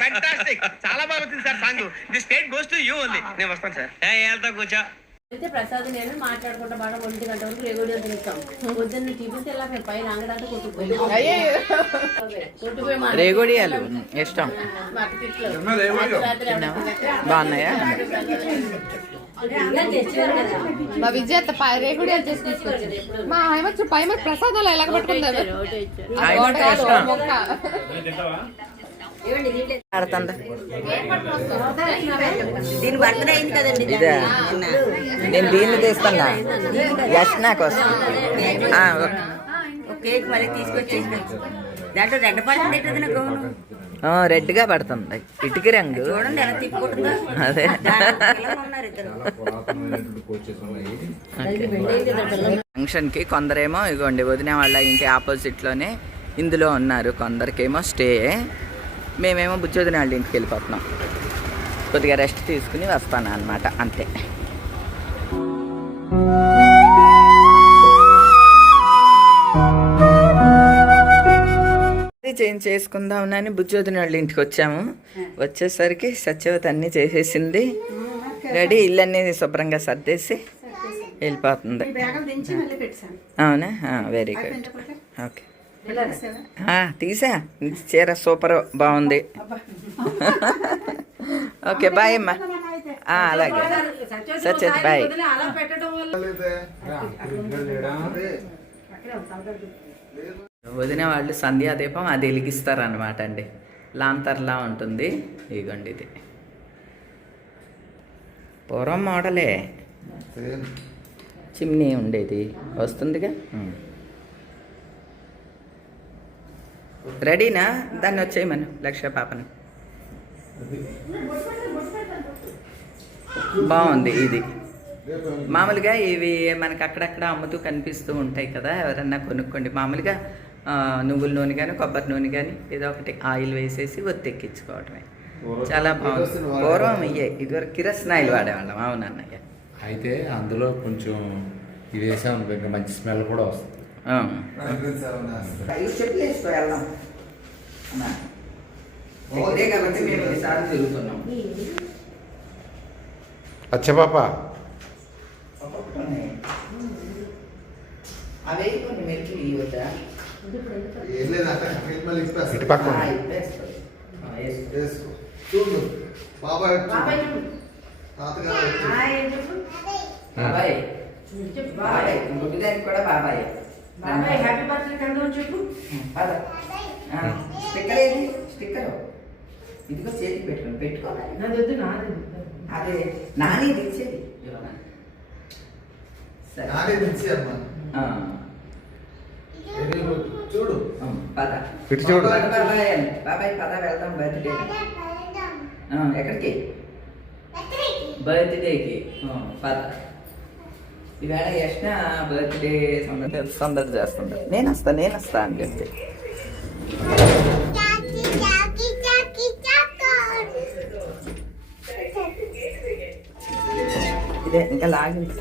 Fantastic చాలా బాగా వచ్చింది sir song. The state goes to you only. నేను వస్తాను సార్. ఏ వెళ్తా కూర్చో. అయితే ప్రసాద్ నేను మాట్లాడుకుంటా బాగా ఒంటి గంట వరకు రేగుడియో తిరుగుతాం. పొద్దున్న టిఫిన్ తెల్లాక పైన అంగడంతా కొట్టుకుపోయి రేగుడియాలు. ఇష్టం. బాగున్నాయా. మా తీసుకొచ్చింది? మా హైమత్ పై మీద ప్రసాదాలు ఎలాగ పట్టుకుందా. ఆయన ఆడుతుందా? దీని బర్త్డే అయింది కదండి నేను దీన్ని తీస్తున్నా. కోసం. ఒక కేక్ మళ్ళీ తీసుకొచ్చి దాంట్లో రెడ్ పడుతుంది ఏంటది నా గౌను. ఆ, రెడ్గా పడుతుంది. ఇటుక రంగు. అదే. ఇద్దరు. ఫంక్షన్కి కొందరేమో ఇగోండి వదిన వాళ్ళ ఇంటి ఆపోజిట్లోనే ఇందులో ఉన్నారు. కొందరికేమో స్టే మేమేమో బుజ్జొదిన వాళ్ళ ఇంటికి వెళ్ళిపోతున్నాం. కొద్దిగా రెస్ట్ తీసుకుని వస్తాను అనమాట అంతే. చేంజ్ చేసుకుందామని బుజ్జొదిన వాళ్ళ ఇంటికి వచ్చాము. వచ్చేసరికి సత్యవతి అన్నీ చేసేసింది. రెడీ ఇల్లన్నీ శుభ్రంగా సర్దేసి వెళ్ళిపోతుంది. అవునా? వెరీ గుడ్ ఓకే తీసా. చీర సూపర్ బాగుంది. ఓకే బాయ్ అమ్మా. అలాగే. సత్యవతి బాయ్ అలా పెట్టడం వల్ల వదిన వాళ్ళు సంధ్యాదీపం అది వెలిగిస్తారనమాట అండి లాంతర్లా ఉంటుంది. ఇదిగోండి ఇది. పూర్వం మోడలే. చిమ్నీ ఉండేది. వస్తుందిగా? రెడీనా? దాన్ని వచ్చేయమను లక్ష్య పాపని. బాగుంది ఇది. మామూలుగా ఇవి మనకు అక్కడక్కడ అమ్ముతూ కనిపిస్తూ ఉంటాయి కదా ఎవరన్నా కొనుక్కోండి. మామూలుగా నువ్వుల నూనె కానీ కొబ్బరి నూనె కానీ ఏదో ఒకటి ఆయిల్ వేసేసి ఒత్తెక్కించుకోవడమే. చాలా బాగుంది. పూర్వం ఇయ్యే ఇదివరకు కిరసనాయిల్ వాడేవాళ్ళం. అవును అన్నయ్య. అయితే అందులో కొంచెం ఇది వేసాం ఇంకా మంచి స్మెల్ కూడా వస్తుంది. చెట్లు వేసుకో వెళ్దాం అన్నా. దగ్గరే కాబట్టి మేము ఈసారి తిరుగుతున్నాం అచ్చ పాప. అవే కొన్ని మెట్లు ఇవ్వచ్చా ఇటు పక్క ఉంది. ఇప్పేసుకో. ఆ, వేసుకో. చూడు బాబాయ్ తాతగారు బాబాయ్. బాబాయ్. గుడ్డి దానికి కూడా బాబాయ్. బాబాయ్ హ్యాపీ బర్త్డే కందో చెప్పు. పద. ఆ, స్టిక్కర్ ఏది? స్టిక్కర్. ఇదిగో చేతికి పెట్టుకోండి. పెట్టుకోవాలి. నాది వద్దు నాది అదే నాని తెచ్చేది. సరే. నానే తెచ్చి అమ్మా ఆ, చూడు. ఆ, పద. ఇటు చూడు. పద బాబాయ్ పద వెళ్దాం బర్త్డే. ఎక్కడికి? బర్త్డేకి. ఆ, పద. ఈవేళ యష్ణ బర్త్డే సందడి సందడి చేస్తుంది నేను వస్తా నేను వస్తా అని చెప్పి ఇదే ఇంకా లాగింది.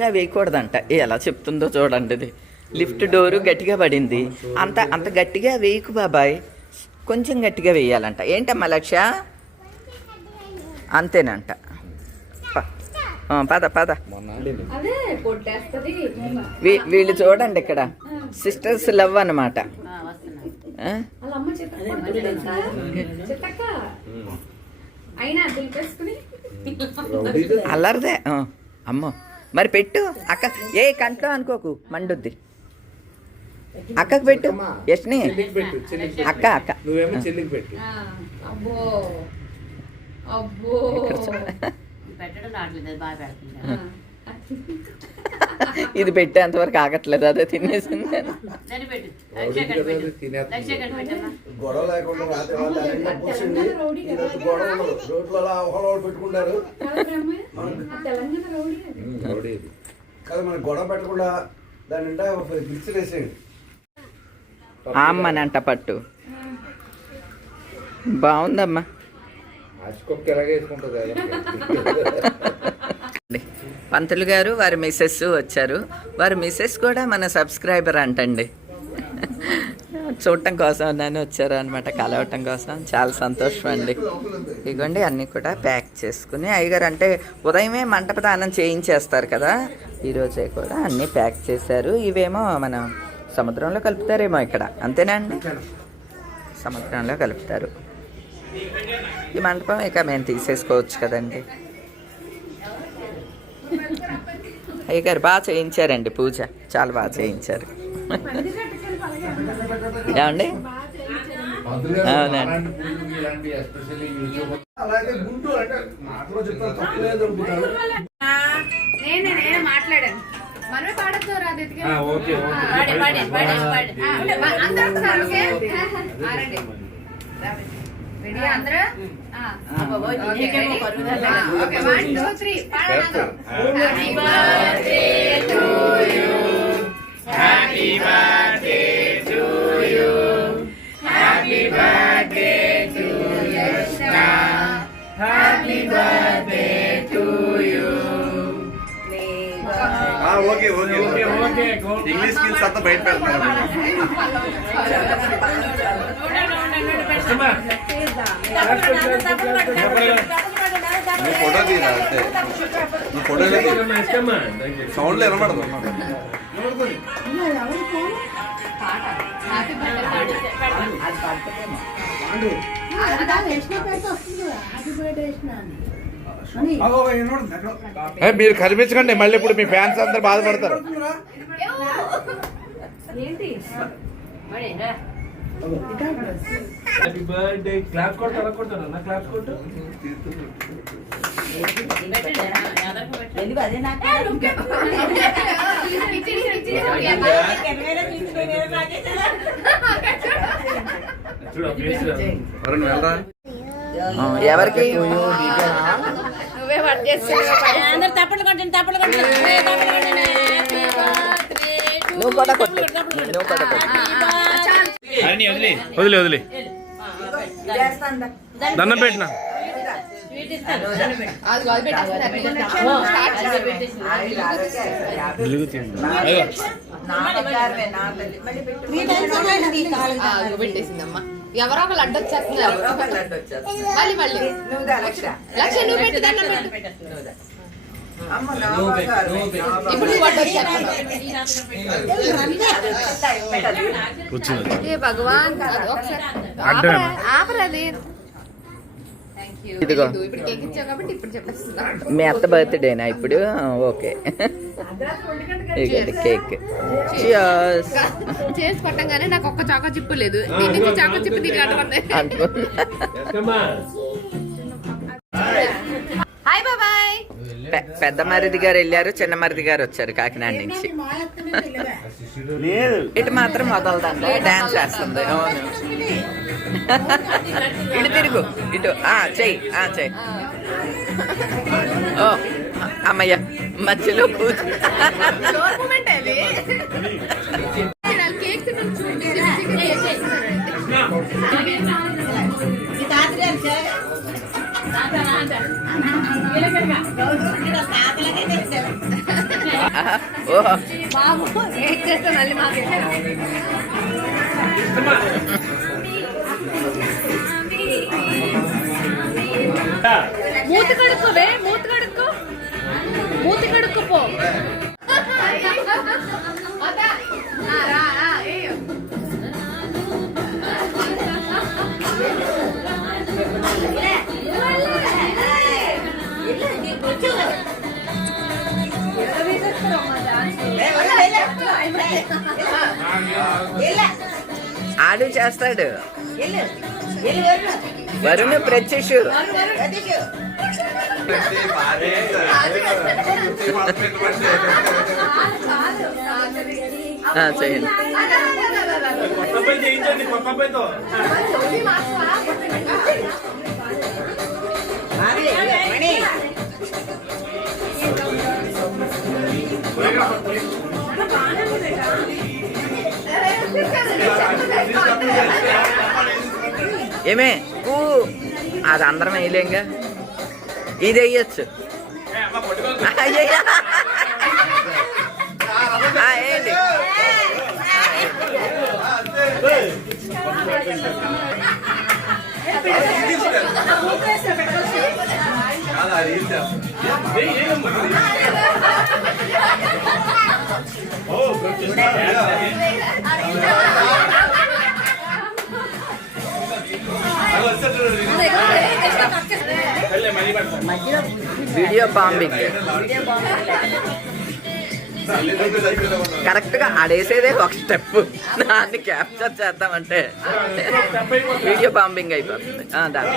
గట్టిగా వేయకూడదంట. ఎలా చెప్తుందో చూడండి ఇది. లిఫ్ట్ డోరు గట్టిగా పడింది. అంత అంత గట్టిగా వేయకు బాబాయ్. కొంచెం గట్టిగా వేయాలంట. ఏంటమ్మా లక్ష్య అంతేనంట. పద పద. వీళ్ళు చూడండి ఇక్కడ. సిస్టర్స్ లవ్ దులిపేసుకుని అల్లరిదే. అమ్మో. మరి పెట్టు అక్క. ఏ కంట్లో అనుకోకు మండుద్ది. అక్కకు పెట్టు. యష్ని. అక్క అక్క. పెట్టడం రావట్లేదు బాగా పెడుతుంది. ఆ, ఇది పెట్టేంత వరకు ఆగట్లేదు అదే తినేసింది. గొడవ లేకుండా గొడవ పెట్టుకుంటారు. కాదు పెట్టకుండా దాని వేసేయండి. అమ్మనంట పట్టు. బాగుందమ్మా. ఆచుకొక్క ఎలాగ వేసుకుంటుంది పంతులు గారు వారి మిస్సెస్ వచ్చారు. వారి మిస్సెస్ కూడా మన సబ్స్క్రైబర్ అంటండి. చూడటం కోసం నన్ను వచ్చారు అనమాట కలవటం కోసం. చాలా సంతోషం అండి. ఇదిగోండి అన్నీ కూడా ప్యాక్ చేసుకుని అయ్యగారు అంటే ఉదయమే మంటప దానం చేయించేస్తారు కదా ఈరోజే కూడా అన్నీ ప్యాక్ చేశారు. ఇవేమో మనం సముద్రంలో కలుపుతారేమో ఇక్కడ. అంతేనా అండి? సముద్రంలో కలుపుతారు. ఈ మంటపం ఇక మేము తీసేసుకోవచ్చు కదండి. అయ్యగారు బాగా చేయించారండి పూజ. చాలా బాగా చేయించారు. ఏమండి? గారు అవునండి. మాట్లాడాను. మనమే పాడద్దు రాదు ఓకే పాడే, పాడే, పాడే, పాడే. అందరూ ఒకసారి ఓకే ఆ, రండి రెడీ అందరూ ఆ. బాబోయ్, నీకేమో పరుగుదల. ఆ, ఓకే వన్ టూ త్రీ పాడండి Happy birthday to you. Happy birthday to you. Happy birthday to నువ్వు ఫోటో తీరా అంతే. నువ్వు ఫోటో సౌండ్లో వినపడదు మీరు కనిపించకండి మళ్ళీ ఇప్పుడు మీ ఫ్యాన్స్ అందరు బాధపడతారు. మరి, రా. హ్యాపీ బర్త్డే క్లాప్ కొట్టు అలా కొడతాను నా క్లాప్ కొట్టు ఎవరికి నువ్వే పని చేస్తున్నావు అందరు తప్పట్లు కొట్టండి తప్పట్లు కొట్టండి నువ్వు కూడా కొట్టు నువ్వు కూడా వదిలే వదిలే దండం పెట్టిన? పెట్టేసిందమ్మా. ఎవరో ఒకళ్ళు అడ్డొచ్చేస్తున్నారు మళ్ళీ మళ్ళీ. లక్ష. నువ్వు పెట్టు దండం పెట్టు ఇప్పుడు నువ్వు అడ్డొచ్చేస్తున్నావు ఏ భగవాన్ ఇదిగో. మీ అత్త బర్త్డేనా ఇప్పుడు. ఓకే. కేక్. చేసి నాకు ఒక్క చాకో చిప్పు లేదు. దీని చాకో చిప్పు హాయ్ బాబాయ్ పెద్ద మరిది గారు వెళ్ళారు చిన్న మరిది గారు వచ్చారు కాకినాడ నుంచి. ఇటు మాత్రం మొదలదండి డాన్స్ చేస్తుంది. అవును ఇటు తిరుగు ఇటు ఆ చెయ్యి ఆ చెయ్యి. ఓ అమ్మయ్య మధ్యలో కూర్చు. బాబు కేక్ చేస్తే మళ్ళీ మాకు మూతి కడుక్కోవే మూతి కడుక్కో మూతి కడుక్కుపో ఆడు చేస్తాడు. వరుణ్. ప్రత్యక్ష. చేయండి. చేయించండి ఏమే ఊ అది అందరం వేయలేంగా ఇది వేయచ్చు వేయండి వీడియో బాంబింగ్. కరెక్ట్గా ఆడేసేదే ఒక స్టెప్. దాన్ని క్యాప్చర్ చేద్దామంటే. వీడియో బాంబింగ్ అయిపోతుంది. దాన్ని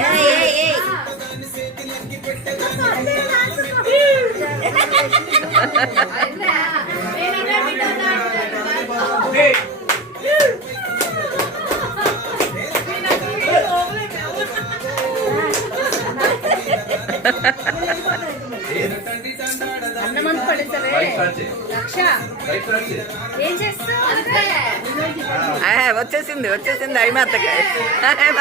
Hey! వచ్చేసింది వచ్చేసింది. అయి మాతకి అయి